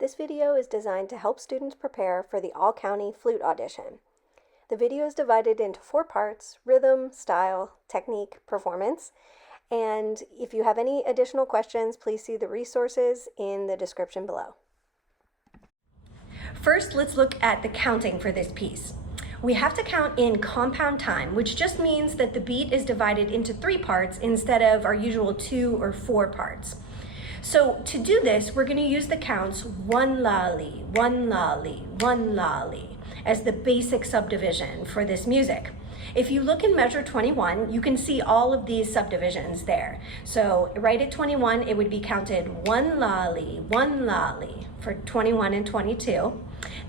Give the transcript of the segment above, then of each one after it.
This video is designed to help students prepare for the All-County Flute Audition. The video is divided into 4 parts: rhythm, style, technique, performance. And if you have any additional questions, please see the resources in the description below. First, let's look at the counting for this piece. We have to count in compound time, which just means that the beat is divided into 3 parts instead of our usual 2 or 4 parts. So to do this, we're going to use the counts 1 lolly, 1 lolly, 1 lolly as the basic subdivision for this music. If you look in measure 21, you can see all of these subdivisions there. So right at 21, it would be counted 1 lolly for 21 and 22.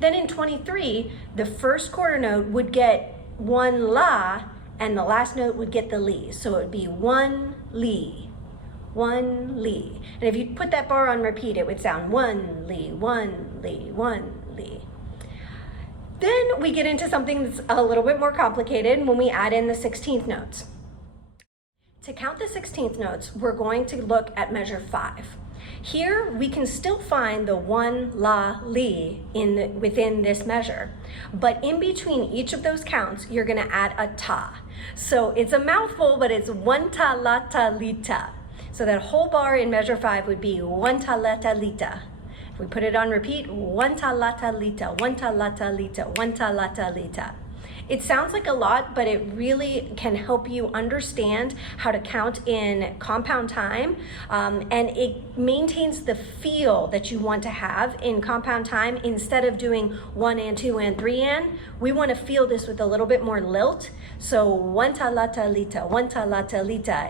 Then in 23, the first quarter note would get 1 la, and the last note would get the li. So it would be 1 li. 1 li. And if you put that bar on repeat, it would sound 1 li, 1 li, 1 li. Then we get into something that's a little bit more complicated when we add in the 16th notes. To count the 16th notes, we're going to look at measure 5. Here we can still find the 1 la li within this measure, but in between each of those counts, you're going to add a ta. So it's a mouthful, but it's 1 ta la ta li ta. So that whole bar in measure 5 would be 1 ta la ta li ta. If we put it on repeat, 1 ta la ta li ta, 1 ta la ta li ta, 1 ta la ta li ta. It sounds like a lot, but it really can help you understand how to count in compound time, and it maintains the feel that you want to have in compound time. Instead of doing 1 and 2 and 3 and, we want to feel this with a little bit more lilt. So 1 ta la ta li ta, 1 ta la ta li ta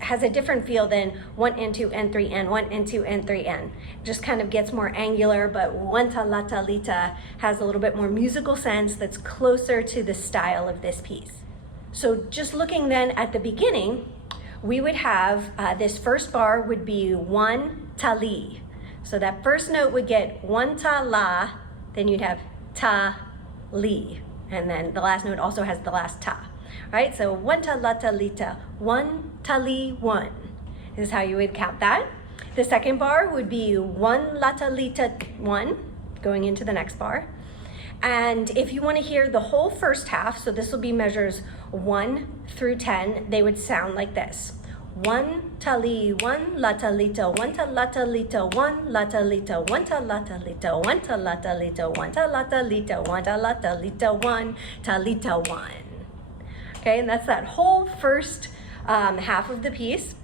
has a different feel than 1 and 2 and 3 and, 1 and 2 and 3 and. Just kind of gets more angular, but 1 ta la ta li ta has a little bit more musical sense that's closer to the style of this piece. So just looking then at the beginning, we would have this first bar would be 1 ta li. So that first note would get 1 ta la, then you'd have ta li, and then the last note also has the last ta. Right? So 1 ta la ta li ta, 1 ta li 1. This is how you would count that. The second bar would be 1 la ta li ta 1, going into the next bar. And if you want to hear the whole first half, so this will be measures 1 through 10, they would sound like this. 1 ta li, 1 la ta li ta, 1 ta la ta li ta, 1 la ta li ta, 1 ta la ta li ta, 1 ta la ta li ta, 1 ta la ta li ta, 1 ta la ta li ta, 1 ta li ta 1. Okay, and that's that whole first half of the piece.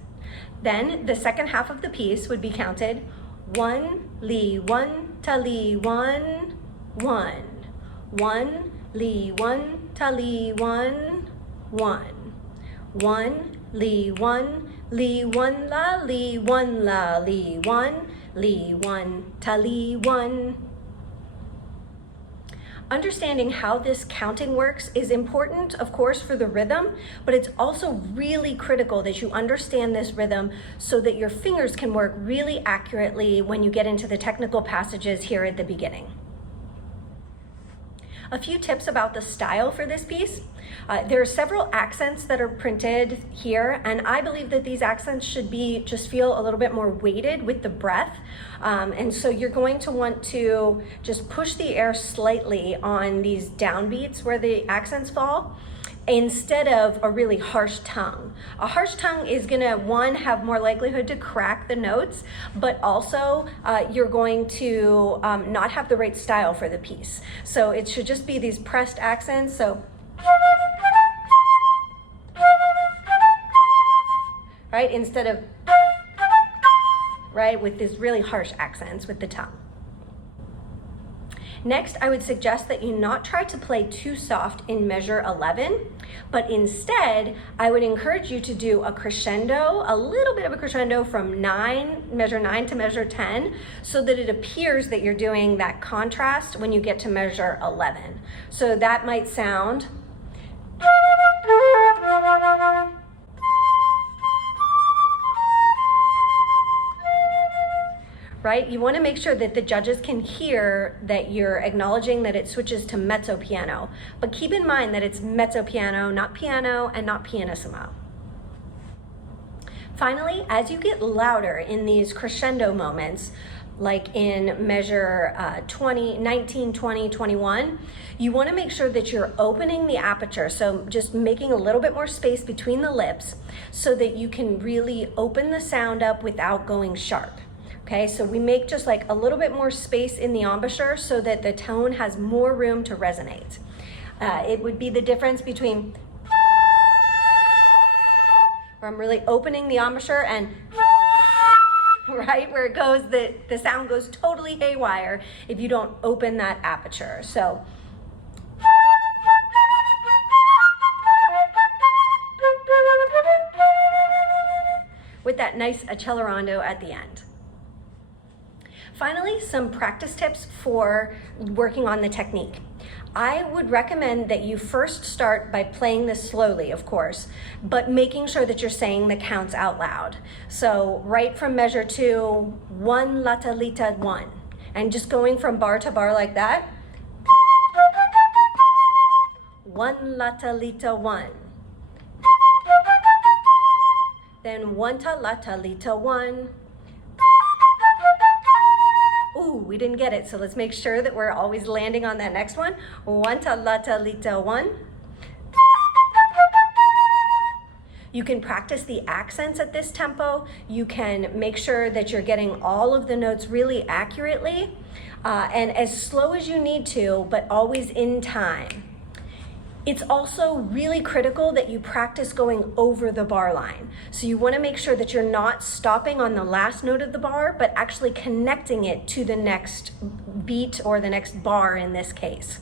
Then the second half of the piece would be counted 1 li, 1 ta li, 1, 1. 1 li, 1 ta li, 1, 1. 1 li, 1 li, 1 la li, 1 la li, 1 li, 1 ta li, 1. Understanding how this counting works is important, of course, for the rhythm, but it's also really critical that you understand this rhythm so that your fingers can work really accurately when you get into the technical passages here at the beginning. A few tips about the style for this piece. There are several accents that are printed here, and I believe that these accents should just feel a little bit more weighted with the breath. And so you're going to want to just push the air slightly on these downbeats where the accents fall, instead of a really harsh tongue. A harsh tongue is gonna, one, have more likelihood to crack the notes, but also you're going to not have the right style for the piece. So it should just be these pressed accents. So, right, instead of, right, with these really harsh accents with the tongue. Next, I would suggest that you not try to play too soft in measure 11, but instead, I would encourage you to do a crescendo, a little bit of a crescendo from measure 9 to measure 10, so that it appears that you're doing that contrast when you get to measure 11. So that might sound right? You want to make sure that the judges can hear that you're acknowledging that it switches to mezzo piano. But keep in mind that it's mezzo piano, not piano, and not pianissimo. Finally, as you get louder in these crescendo moments, like in measure 20, 19, 20, 21, you want to make sure that you're opening the aperture. So just making a little bit more space between the lips so that you can really open the sound up without going sharp. Okay, so we make just like a little bit more space in the embouchure so that the tone has more room to resonate. It would be the difference between where I'm really opening the embouchure and right where it goes, the sound goes totally haywire if you don't open that aperture. So with that nice accelerando at the end. Finally, some practice tips for working on the technique. I would recommend that you first start by playing this slowly, of course, but making sure that you're saying the counts out loud. So right from measure 2, 1 lata lita 1, and just going from bar to bar like that. 1 lata lita 1. Then 1 ta lata lita 1. Ooh, we didn't get it, so let's make sure that we're always landing on that next one. 1 ta lata lita 1. You can practice the accents at this tempo. You can make sure that you're getting all of the notes really accurately and as slow as you need to, but always in time. It's also really critical that you practice going over the bar line. So you want to make sure that you're not stopping on the last note of the bar, but actually connecting it to the next beat or the next bar in this case.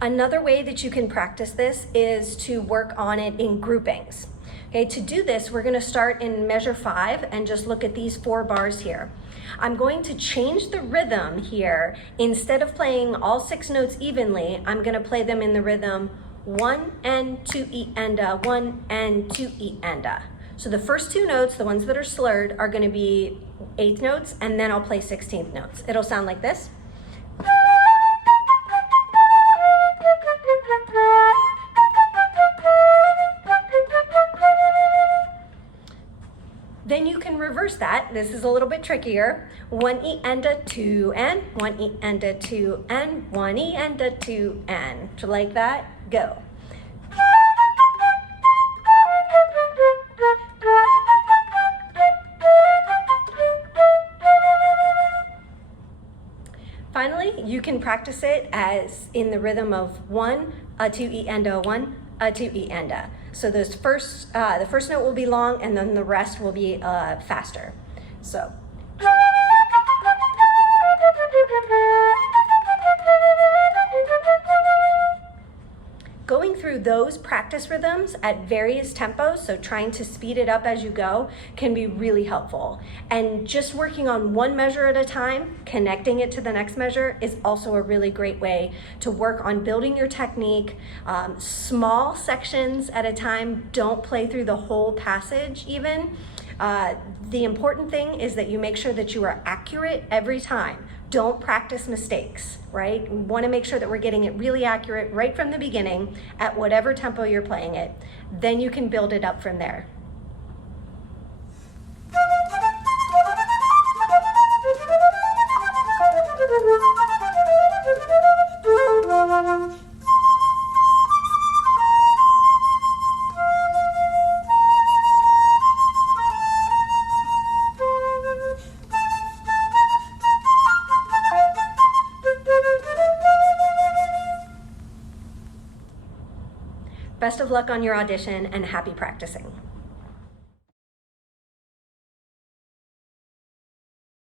Another way that you can practice this is to work on it in groupings. Okay, to do this, we're going to start in measure 5 and just look at these 4 bars here. I'm going to change the rhythm here. Instead of playing all 6 notes evenly, I'm going to play them in the rhythm 1 and 2 E and a, 1 and 2 E and a. So the first 2 notes, the ones that are slurred, are going to be 8th notes, and then I'll play 16th notes. It'll sound like this. Then you can reverse that. This is a little bit trickier. 1 E and a 2 and 1 E and a 2 and 1 E and a 2 and. So like that, go. Finally, you can practice it as in the rhythm of 1, a 2 E and a 1, a 2 E and a. So those the first note will be long, and then the rest will be faster. So. Going through those practice rhythms at various tempos, so trying to speed it up as you go, can be really helpful. And just working on one measure at a time, connecting it to the next measure, is also a really great way to work on building your technique. Small sections at a time, don't play through the whole passage even. The important thing is that you make sure that you are accurate every time. Don't practice mistakes, right? We want to make sure that we're getting it really accurate right from the beginning at whatever tempo you're playing it. Then you can build it up from there. Best of luck on your audition and happy practicing.